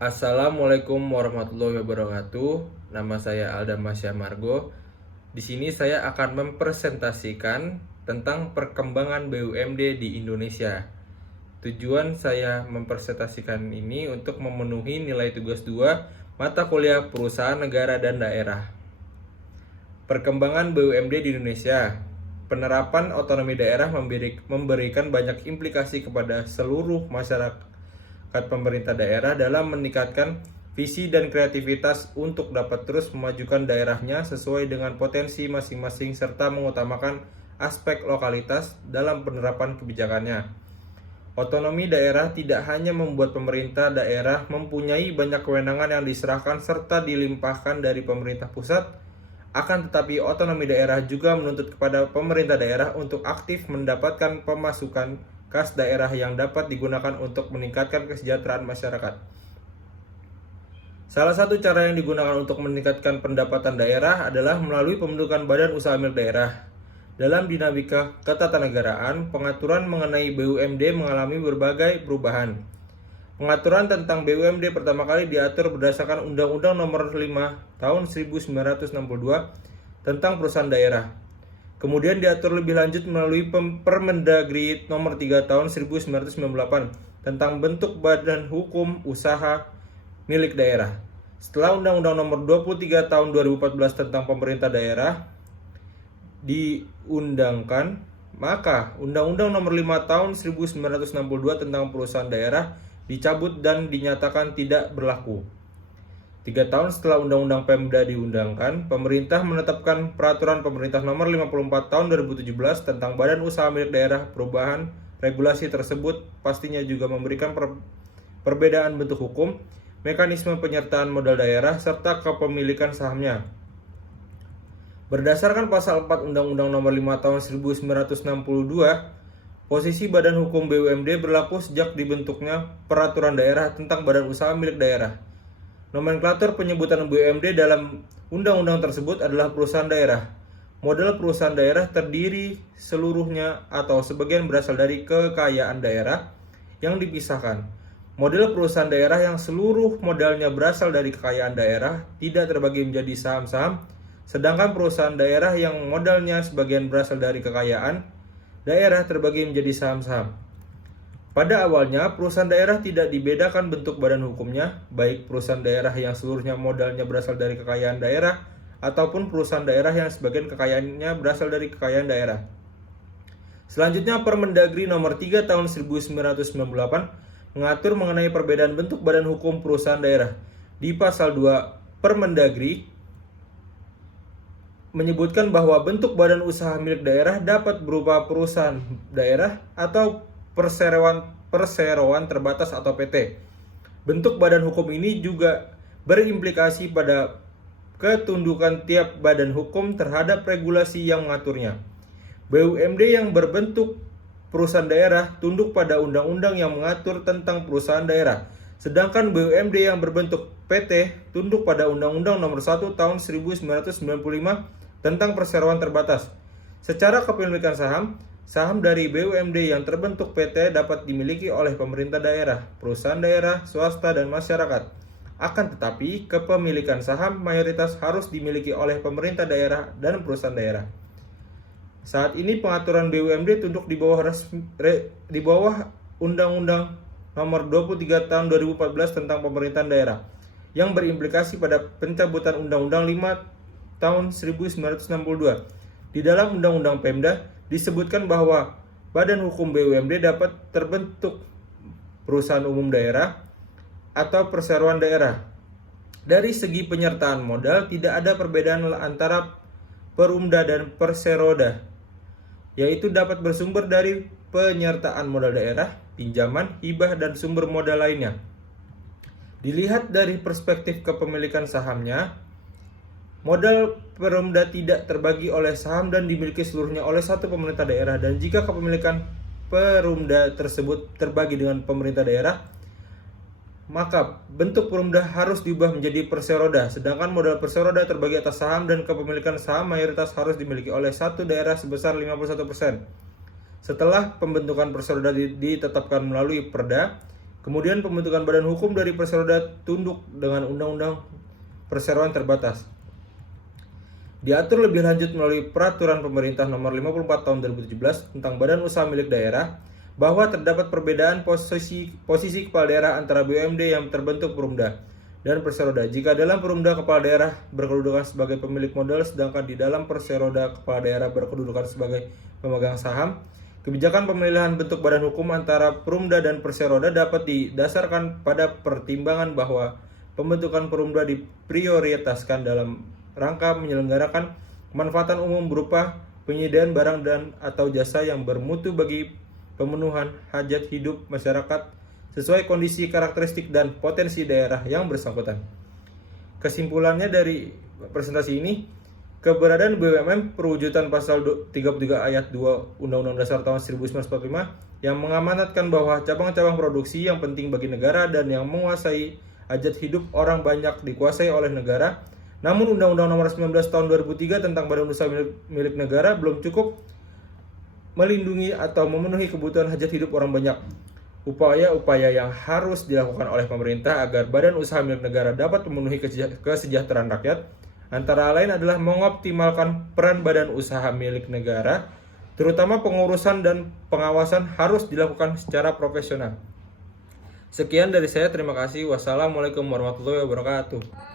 Assalamualaikum warahmatullahi wabarakatuh. Nama saya Alda Masya Margo. Di sini saya akan mempresentasikan tentang perkembangan BUMD di Indonesia. Tujuan saya mempresentasikan ini untuk memenuhi nilai tugas 2 mata kuliah perusahaan negara dan daerah. Perkembangan BUMD di Indonesia. Penerapan otonomi daerah memberikan banyak implikasi kepada seluruh masyarakat pemerintah daerah dalam meningkatkan visi dan kreativitas untuk dapat terus memajukan daerahnya sesuai dengan potensi masing-masing serta mengutamakan aspek lokalitas dalam penerapan kebijakannya. Otonomi daerah tidak hanya membuat pemerintah daerah mempunyai banyak kewenangan yang diserahkan serta dilimpahkan dari pemerintah pusat, akan tetapi otonomi daerah juga menuntut kepada pemerintah daerah untuk aktif mendapatkan pemasukan kas daerah yang dapat digunakan untuk meningkatkan kesejahteraan masyarakat. Salah satu cara yang digunakan untuk meningkatkan pendapatan daerah adalah melalui pembentukan badan usaha milik daerah. Dalam dinamika ketatanegaraan, pengaturan mengenai BUMD mengalami berbagai perubahan. Pengaturan tentang BUMD pertama kali diatur berdasarkan Undang-Undang Nomor 5 Tahun 1962 tentang Perusahaan Daerah. Kemudian diatur lebih lanjut melalui Permendagri Nomor 3 Tahun 1998 tentang bentuk badan hukum usaha milik daerah. Setelah Undang-Undang Nomor 23 Tahun 2014 tentang pemerintah daerah diundangkan, maka Undang-Undang Nomor 5 Tahun 1962 tentang perusahaan daerah dicabut dan dinyatakan tidak berlaku. 3 tahun setelah Undang-Undang Pemda diundangkan, pemerintah menetapkan Peraturan Pemerintah Nomor 54 Tahun 2017 tentang Badan Usaha Milik Daerah. Perubahan regulasi tersebut pastinya juga memberikan perbedaan bentuk hukum, mekanisme penyertaan modal daerah, serta kepemilikan sahamnya. Berdasarkan Pasal 4 Undang-Undang Nomor 5 Tahun 1962, posisi Badan Hukum BUMD berlaku sejak dibentuknya Peraturan Daerah tentang Badan Usaha Milik Daerah. Nomenklatur penyebutan BUMD dalam undang-undang tersebut adalah perusahaan daerah. Model perusahaan daerah terdiri seluruhnya atau sebagian berasal dari kekayaan daerah yang dipisahkan. Model perusahaan daerah yang seluruh modalnya berasal dari kekayaan daerah tidak terbagi menjadi saham-saham, sedangkan perusahaan daerah yang modalnya sebagian berasal dari kekayaan daerah terbagi menjadi saham-saham. Pada awalnya, perusahaan daerah tidak dibedakan bentuk badan hukumnya, baik perusahaan daerah yang seluruhnya modalnya berasal dari kekayaan daerah, ataupun perusahaan daerah yang sebagian kekayaannya berasal dari kekayaan daerah. Selanjutnya, Permendagri Nomor 3 Tahun 1998 mengatur mengenai perbedaan bentuk badan hukum perusahaan daerah. Di Pasal 2 Permendagri menyebutkan bahwa bentuk badan usaha milik daerah dapat berupa perusahaan daerah atau perseroan terbatas atau PT. Bentuk badan hukum ini juga berimplikasi pada ketundukan tiap badan hukum terhadap regulasi yang mengaturnya. BUMD yang berbentuk perusahaan daerah tunduk pada undang-undang yang mengatur tentang perusahaan daerah. Sedangkan BUMD yang berbentuk PT tunduk pada Undang-Undang Nomor 1 Tahun 1995 tentang perseroan terbatas. Secara kepemilikan saham dari BUMD yang terbentuk PT dapat dimiliki oleh pemerintah daerah, perusahaan daerah, swasta, dan masyarakat. Akan tetapi, kepemilikan saham mayoritas harus dimiliki oleh pemerintah daerah dan perusahaan daerah. Saat ini pengaturan BUMD tunduk di bawah Undang-Undang Nomor 23 Tahun 2014 tentang pemerintahan daerah yang berimplikasi pada pencabutan Undang-Undang 5 Tahun 1962. Di dalam Undang-Undang Pemda disebutkan bahwa badan hukum BUMD dapat terbentuk perusahaan umum daerah atau perseroan daerah. Dari segi penyertaan modal tidak ada perbedaan antara perumda dan perseroda, yaitu dapat bersumber dari penyertaan modal daerah, pinjaman, hibah, dan sumber modal lainnya. Dilihat dari perspektif kepemilikan sahamnya, modal perumda tidak terbagi oleh saham dan dimiliki seluruhnya oleh satu pemerintah daerah, dan jika kepemilikan perumda tersebut terbagi dengan pemerintah daerah, maka bentuk perumda harus diubah menjadi perseroda, sedangkan modal perseroda terbagi atas saham dan kepemilikan saham mayoritas harus dimiliki oleh satu daerah sebesar 51%. Setelah pembentukan perseroda ditetapkan melalui Perda, Kemudian pembentukan badan hukum dari perseroda tunduk dengan Undang-Undang Perseroan Terbatas. Diatur lebih lanjut melalui Peraturan Pemerintah Nomor 54 Tahun 2017 tentang Badan Usaha Milik Daerah bahwa terdapat perbedaan posisi kepala daerah antara BUMD yang terbentuk Perumda dan Perseroda. Jika dalam Perumda kepala daerah berkedudukan sebagai pemilik modal, sedangkan di dalam Perseroda kepala daerah berkedudukan sebagai pemegang saham, kebijakan pemilihan bentuk badan hukum antara Perumda dan Perseroda dapat didasarkan pada pertimbangan bahwa pembentukan Perumda diprioritaskan dalam rangka menyelenggarakan kemanfaatan umum berupa penyediaan barang dan atau jasa yang bermutu bagi pemenuhan hajat hidup masyarakat sesuai kondisi karakteristik dan potensi daerah yang bersangkutan. Kesimpulannya dari presentasi ini, keberadaan BUMN perwujudan pasal 33 ayat 2 Undang-Undang Dasar tahun 1945 yang mengamanatkan bahwa cabang-cabang produksi yang penting bagi negara dan yang menguasai hajat hidup orang banyak dikuasai oleh negara. Namun Undang-Undang Nomor 19 Tahun 2003 tentang Badan Usaha milik Negara belum cukup melindungi atau memenuhi kebutuhan hajat hidup orang banyak. Upaya-upaya yang harus dilakukan oleh pemerintah agar Badan Usaha milik Negara dapat memenuhi kesejahteraan rakyat antara lain adalah mengoptimalkan peran Badan Usaha milik Negara, terutama pengurusan dan pengawasan harus dilakukan secara profesional. Sekian dari saya, terima kasih. Wassalamualaikum warahmatullahi wabarakatuh.